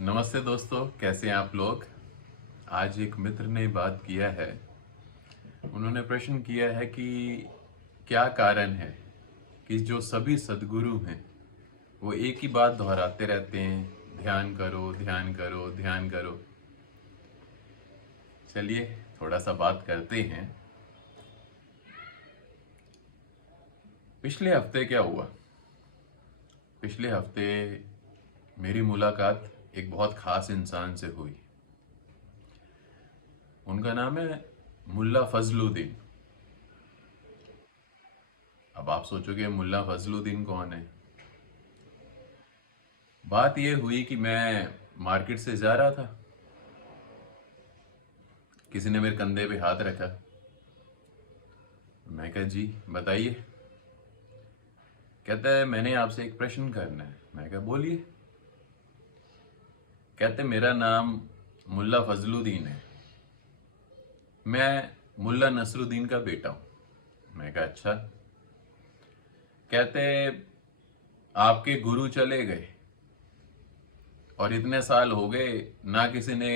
नमस्ते दोस्तों, कैसे हैं आप लोग। आज एक मित्र ने बात किया है। उन्होंने प्रश्न किया है कि क्या कारण है कि जो सभी सद्गुरु हैं वो एक ही बात दोहराते रहते हैं, ध्यान करो ध्यान करो ध्यान करो। चलिए थोड़ा सा बात करते हैं। पिछले हफ्ते क्या हुआ। पिछले हफ्ते मेरी मुलाकात एक बहुत खास इंसान से हुई। उनका नाम है मुल्ला फजलुद्दीन। अब आप सोचोगे मुल्ला फजलुद्दीन कौन है। बात यह हुई कि मैं मार्केट से जा रहा था, किसी ने मेरे कंधे पे हाथ रखा। मैं कहा जी बताइए। कहता है मैंने आपसे एक प्रश्न करना है। मैं कहा बोलिए। कहते मेरा नाम मुल्ला फजलुद्दीन है, मैं मुल्ला नसरुद्दीन का बेटा हूं। मैं कहा अच्छा। कहते आपके गुरु चले गए और इतने साल हो गए ना किसी ने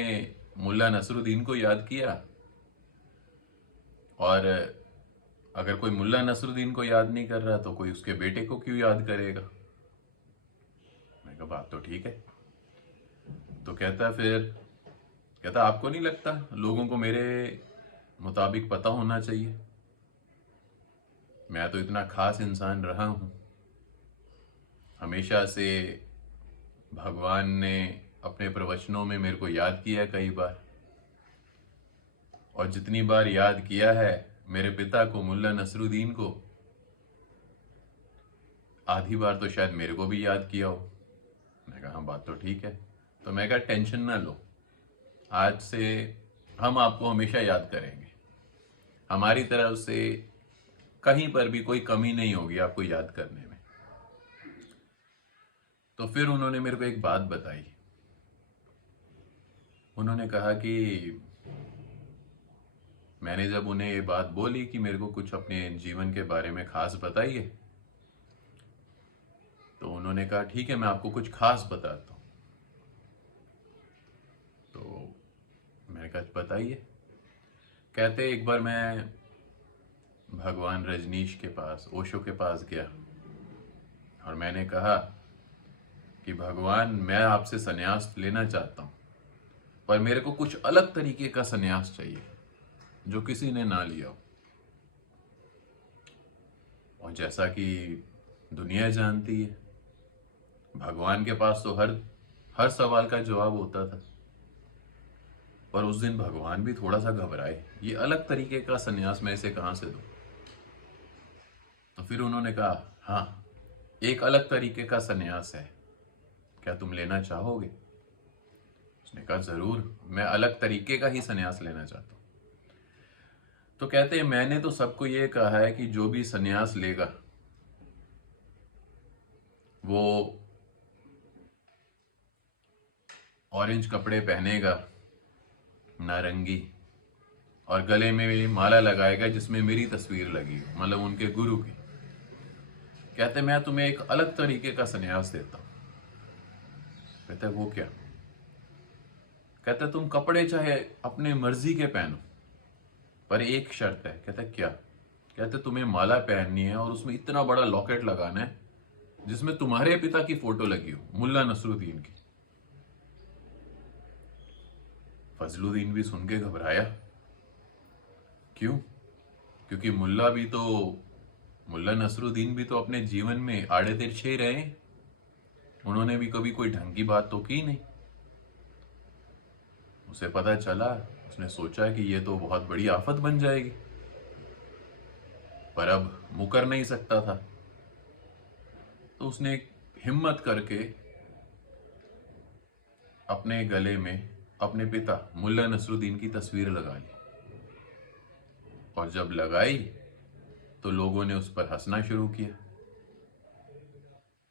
मुल्ला नसरुद्दीन को याद किया, और अगर कोई मुल्ला नसरुद्दीन को याद नहीं कर रहा तो कोई उसके बेटे को क्यों याद करेगा। मैं कहा बात तो ठीक है। तो कहता आपको नहीं लगता लोगों को मेरे मुताबिक पता होना चाहिए। मैं तो इतना खास इंसान रहा हूं। हमेशा से भगवान ने अपने प्रवचनों में मेरे को याद किया है कई बार, और जितनी बार याद किया है मेरे पिता को मुल्ला नसरुद्दीन को, आधी बार तो शायद मेरे को भी याद किया हो। मैं कहा हाँ बात तो ठीक है। तो मैं कहा टेंशन ना लो, आज से हम आपको हमेशा याद करेंगे। हमारी तरफ से कहीं पर भी कोई कमी नहीं होगी आपको याद करने में। तो फिर उन्होंने मेरे को एक बात बताई। उन्होंने कहा कि मैंने जब उन्हें ये बात बोली कि मेरे को कुछ अपने जीवन के बारे में खास बताइए, तो उन्होंने कहा ठीक है मैं आपको कुछ खास बताता हूँ। तो मैंने कहा बताइए। कहते एक बार मैं भगवान रजनीश के पास, ओशो के पास गया, और मैंने कहा कि भगवान मैं आपसे संन्यास लेना चाहता हूँ, पर मेरे को कुछ अलग तरीके का संन्यास चाहिए जो किसी ने ना लिया हो। और जैसा कि दुनिया जानती है, भगवान के पास तो हर हर सवाल का जवाब होता था, पर उस दिन भगवान भी थोड़ा सा घबराए, ये अलग तरीके का संन्यास मैं इसे कहां से दूं। तो फिर उन्होंने कहा हाँ एक अलग तरीके का संन्यास है, क्या तुम लेना चाहोगे। उसने कहा जरूर, मैं अलग तरीके का ही संन्यास लेना चाहता हूं। तो कहते हैं मैंने तो सबको ये कहा है कि जो भी संन्यास लेगा वो ऑरेंज कपड़े पहनेगा, नारंगी, और गले में माला लगाएगा जिसमें मेरी तस्वीर लगी हो, मतलब उनके गुरु की। कहते मैं तुम्हें एक अलग तरीके का संन्यास देता हूं। कहते वो क्या। कहते तुम कपड़े चाहे अपने मर्जी के पहनो, पर एक शर्त है। कहते क्या। कहते तुम्हें माला पहननी है और उसमें इतना बड़ा लॉकेट लगाना है जिसमें तुम्हारे पिता की फोटो लगी हो, मुल्ला नसरुद्दीन की। फजलुद्दीन भी सुन के घबराया। क्यों। क्योंकि मुल्ला नसरुद्दीन भी तो अपने जीवन में आड़े तिरछे रहे। उन्होंने भी कभी कोई ढंग की बात तो की नहीं। उसे पता चला, उसने सोचा कि ये तो बहुत बड़ी आफत बन जाएगी, पर अब मुकर नहीं सकता था। तो उसने हिम्मत करके अपने गले में अपने पिता मुल्ला नसरुद्दीन की तस्वीर लगा ली, और जब लगाई तो लोगों ने उस पर हंसना शुरू किया।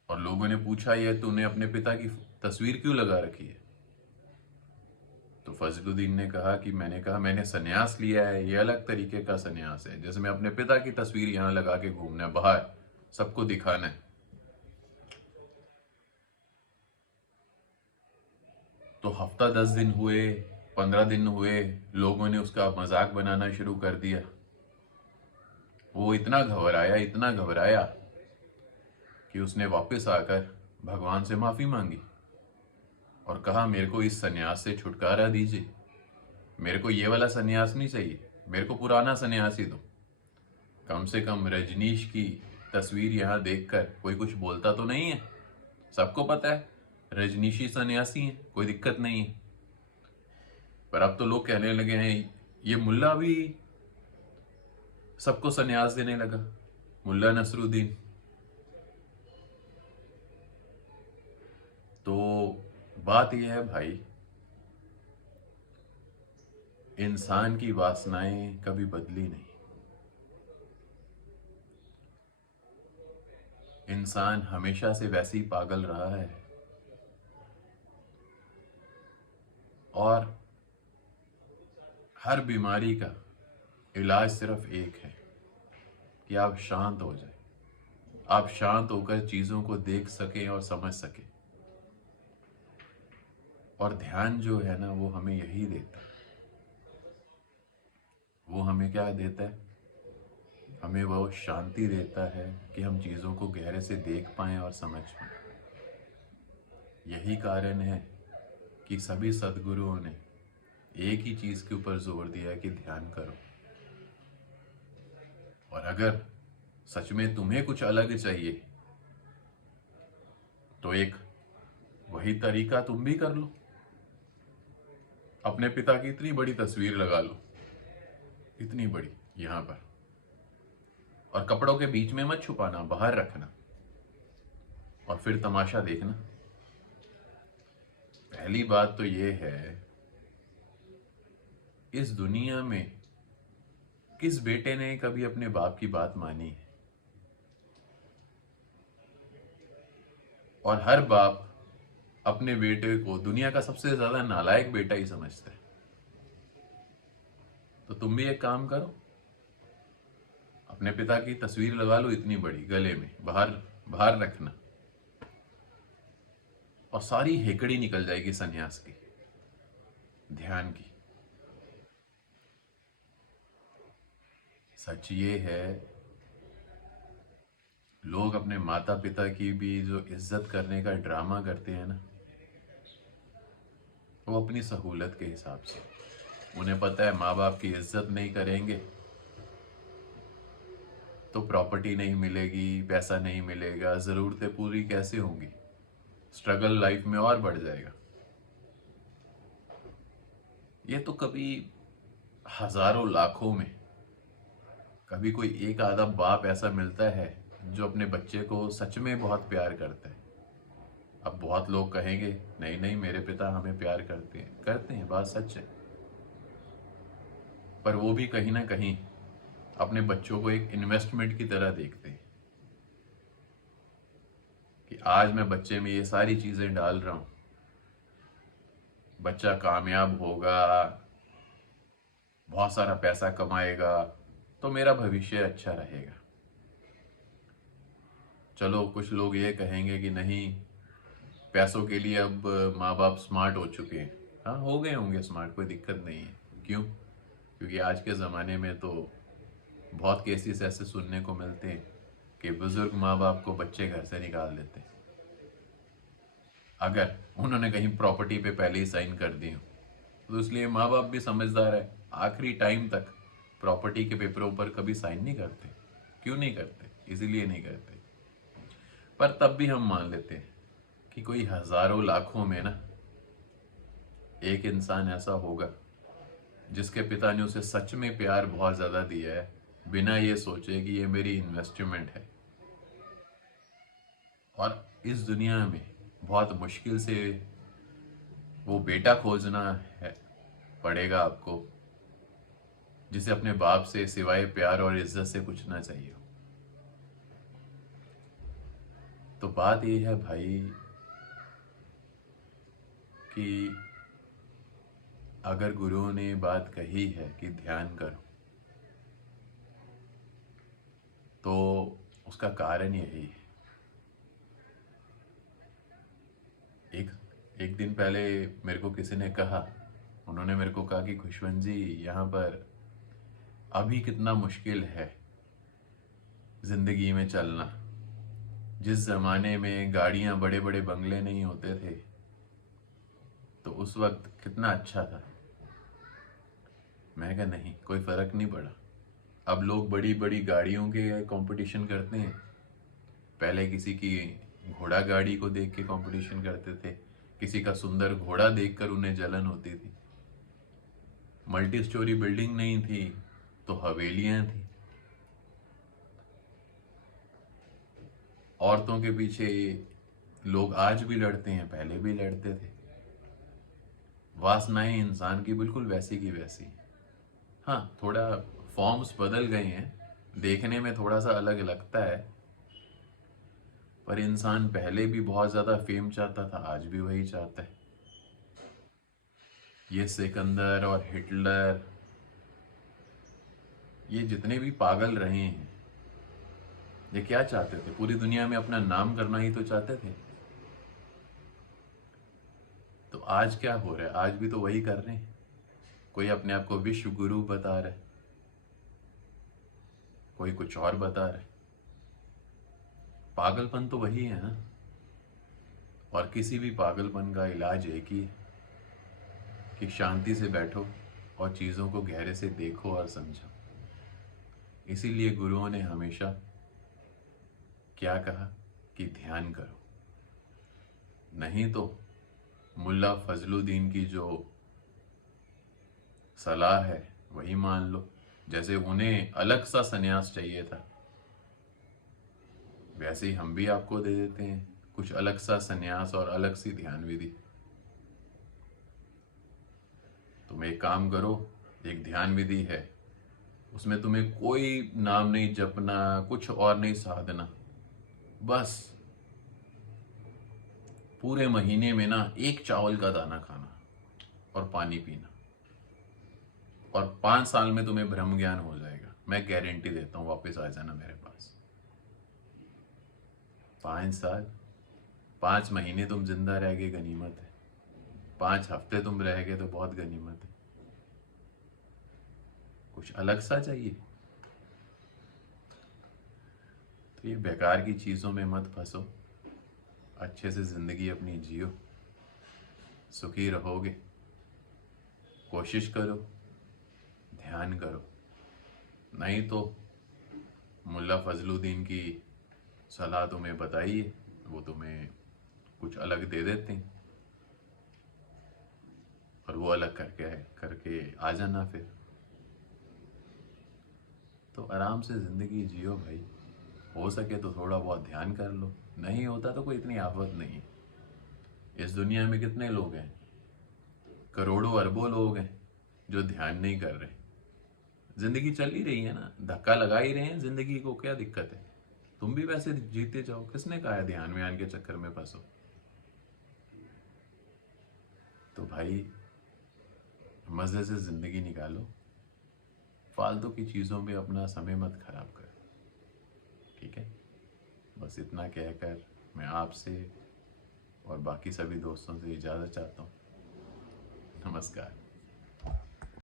और लोगों ने पूछा ये तूने अपने पिता की तस्वीर क्यों लगा रखी है। तो फजलुद्दीन ने कहा कि मैंने संन्यास लिया है, ये अलग तरीके का संन्यास है, जैसे मैं अपने पिता की तस्वीर यहां लगा के घूमना है, बाहर सबको दिखाना है। तो हफ्ता 10 दिन हुए, 15 दिन हुए, लोगों ने उसका मजाक बनाना शुरू कर दिया। वो इतना घबराया कि उसने वापस आकर भगवान से माफी मांगी और कहा, मेरे को इस सन्यास से छुटकारा दीजिए, मेरे को ये वाला सन्यास नहीं चाहिए, मेरे को पुराना सन्यास ही दो। कम से कम रजनीश की तस्वीर यहाँ देखकर कोई कुछ बोलता तो नहीं है। सबको पता है रजनीशी सन्यासी है, कोई दिक्कत नहीं है। पर अब तो लोग कहने लगे हैं ये मुल्ला भी सबको सन्यास देने लगा, मुल्ला नसरुद्दीन। तो बात यह है भाई, इंसान की वासनाएं कभी बदली नहीं। इंसान हमेशा से वैसे ही पागल रहा है और हर बीमारी का इलाज सिर्फ एक है कि आप शांत हो जाए, आप शांत होकर चीजों को देख सकें और समझ सकें। और ध्यान जो है ना, वो हमें यही देता है। वो हमें क्या देता है? हमें वो शांति देता है कि हम चीजों को गहरे से देख पाएं और समझ पाएं। यही कारण है कि सभी सद्गुरुओं ने एक ही चीज के ऊपर जोर दिया कि ध्यान करो। और अगर सच में तुम्हें कुछ अलग चाहिए तो एक वही तरीका तुम भी कर लो। अपने पिता की इतनी बड़ी तस्वीर लगा लो, इतनी बड़ी यहां पर, और कपड़ों के बीच में मत छुपाना, बाहर रखना और फिर तमाशा देखना। पहली बात तो ये है, इस दुनिया में किस बेटे ने कभी अपने बाप की बात मानी है? और हर बाप अपने बेटे को दुनिया का सबसे ज्यादा नालायक बेटा ही समझता है। तो तुम भी एक काम करो, अपने पिता की तस्वीर लगा लो इतनी बड़ी, गले में बाहर बाहर रखना, और सारी हेकड़ी निकल जाएगी सन्यास की, ध्यान की। सच ये है, लोग अपने माता पिता की भी जो इज्जत करने का ड्रामा करते हैं ना, वो अपनी सहूलत के हिसाब से। उन्हें पता है माँ बाप की इज्जत नहीं करेंगे तो प्रॉपर्टी नहीं मिलेगी, पैसा नहीं मिलेगा, ज़रूरतें पूरी कैसे होंगी, स्ट्रगल लाइफ में और बढ़ जाएगा। ये तो कभी हजारों लाखों में कभी कोई एक आधा बाप ऐसा मिलता है जो अपने बच्चे को सच में बहुत प्यार करता है। अब बहुत लोग कहेंगे नहीं नहीं मेरे पिता हमें प्यार करते हैं, बात सच है। पर वो भी कहीं ना कहीं अपने बच्चों को एक इन्वेस्टमेंट की तरह देखते हैं कि आज मैं बच्चे में ये सारी चीजें डाल रहा हूं, बच्चा कामयाब होगा, बहुत सारा पैसा कमाएगा, तो मेरा भविष्य अच्छा रहेगा। चलो कुछ लोग ये कहेंगे कि नहीं, पैसों के लिए अब माँ बाप स्मार्ट हो चुके हैं। हाँ, हो गए होंगे स्मार्ट, कोई दिक्कत नहीं है। क्यों? क्योंकि आज के ज़माने में तो बहुत केसेस ऐसे सुनने को मिलते हैं कि बुजुर्ग माँ बाप को बच्चे घर से निकाल देते हैं अगर उन्होंने कहीं प्रॉपर्टी पे पहले ही साइन कर दी हो। तो इसलिए माँ बाप भी समझदार है, आखिरी टाइम तक प्रॉपर्टी के पेपरों पर कभी साइन नहीं करते। क्यों नहीं करते? इसीलिए नहीं करते। पर तब भी हम मान लेते हैं कि कोई हजारों लाखों में ना एक इंसान ऐसा होगा जिसके पिता ने उसे सच में प्यार बहुत ज्यादा दिया है, बिना ये सोचे कि ये मेरी इन्वेस्टमेंट है। और इस दुनिया में बहुत मुश्किल से वो बेटा खोजना है पड़ेगा आपको जिसे अपने बाप से सिवाय प्यार और इज्जत से कुछ ना चाहिए हो। तो बात ये है भाई कि अगर गुरुओं ने बात कही है कि ध्यान करो, तो उसका कारण यही है। एक एक दिन पहले मेरे को किसी ने कहा, उन्होंने मेरे को कहा कि खुशवंत जी, यहाँ पर अभी कितना मुश्किल है जिंदगी में चलना। जिस जमाने में गाड़ियां, बड़े बड़े बंगले नहीं होते थे, तो उस वक्त कितना अच्छा था। मैं कहा नहीं, कोई फर्क नहीं पड़ा। अब लोग बड़ी बड़ी गाड़ियों के कंपटीशन करते हैं, पहले किसी की घोड़ा गाड़ी को देख के कंपटीशन करते थे, किसी का सुंदर घोड़ा देखकर उन्हें जलन होती थी। मल्टी स्टोरी बिल्डिंग नहीं थी तो हवेलियां थी। औरतों के पीछे लोग आज भी लड़ते हैं, पहले भी लड़ते थे। वासनाएं इंसान की बिल्कुल वैसी की वैसी। हाँ, थोड़ा फॉर्म्स बदल गए हैं, देखने में थोड़ा सा अलग लगता है, पर इंसान पहले भी बहुत ज्यादा फेम चाहता था, आज भी वही चाहता है। ये सिकंदर और हिटलर, ये जितने भी पागल रहे हैं, ये क्या चाहते थे? पूरी दुनिया में अपना नाम करना ही तो चाहते थे। तो आज क्या हो रहा है? आज भी तो वही कर रहे हैं। कोई अपने आप को विश्व गुरु बता रहा है, कोई कुछ और बता रहा है। पागलपन तो वही है ना। और किसी भी पागलपन का इलाज एक ही है कि शांति से बैठो और चीजों को गहरे से देखो और समझो। इसीलिए गुरुओं ने हमेशा क्या कहा कि ध्यान करो। नहीं तो मुल्ला फजलुद्दीन की जो सलाह है वही मान लो। जैसे उन्हें अलग सा संन्यास चाहिए था, वैसे ही हम भी आपको दे देते हैं कुछ अलग सा संन्यास और अलग सी ध्यान विधि। तुम एक काम करो, एक ध्यान विधि है, उसमें तुम्हें कोई नाम नहीं जपना, कुछ और नहीं साधना। बस पूरे महीने में ना एक चावल का दाना खाना और पानी पीना, और 5 साल में तुम्हें ब्रह्म ज्ञान हो जाएगा। मैं गारंटी देता हूं, वापस आ जाना मेरे पास। 5 साल, 5 महीने तुम जिंदा रह गए, गनीमत है। 5 हफ्ते तुम रह गए तो बहुत गनीमत है। कुछ अलग सा चाहिए तो ये बेकार की चीजों में मत फंसो, अच्छे से जिंदगी अपनी जियो, सुखी रहोगे। कोशिश करो, ध्यान करो। नहीं तो मुल्ला फजलुद्दीन की सलाह तुम्हें बताइए, वो तुम्हें कुछ अलग दे देते हैं और वो अलग करके करके आ जाना फिर। तो आराम से जिंदगी जियो भाई। हो सके तो थोड़ा बहुत ध्यान कर लो, नहीं होता तो कोई इतनी आफत नहीं है। इस दुनिया में कितने लोग हैं? करोड़ों अरबों लोग हैं जो ध्यान नहीं कर रहे। जिंदगी चल ही रही है ना, धक्का लगा ही रहे हैं जिंदगी को, क्या दिक्कत है? तुम भी वैसे जीते जाओ। किसने कहा है ध्यान व्यान के चक्कर में फंसो? तो भाई मजे से जिंदगी निकालो, फालतू की चीजों में अपना समय मत खराब करो। ठीक है, बस इतना कहकर मैं आपसे और बाकी सभी दोस्तों से इजाजत चाहता हूँ। नमस्कार।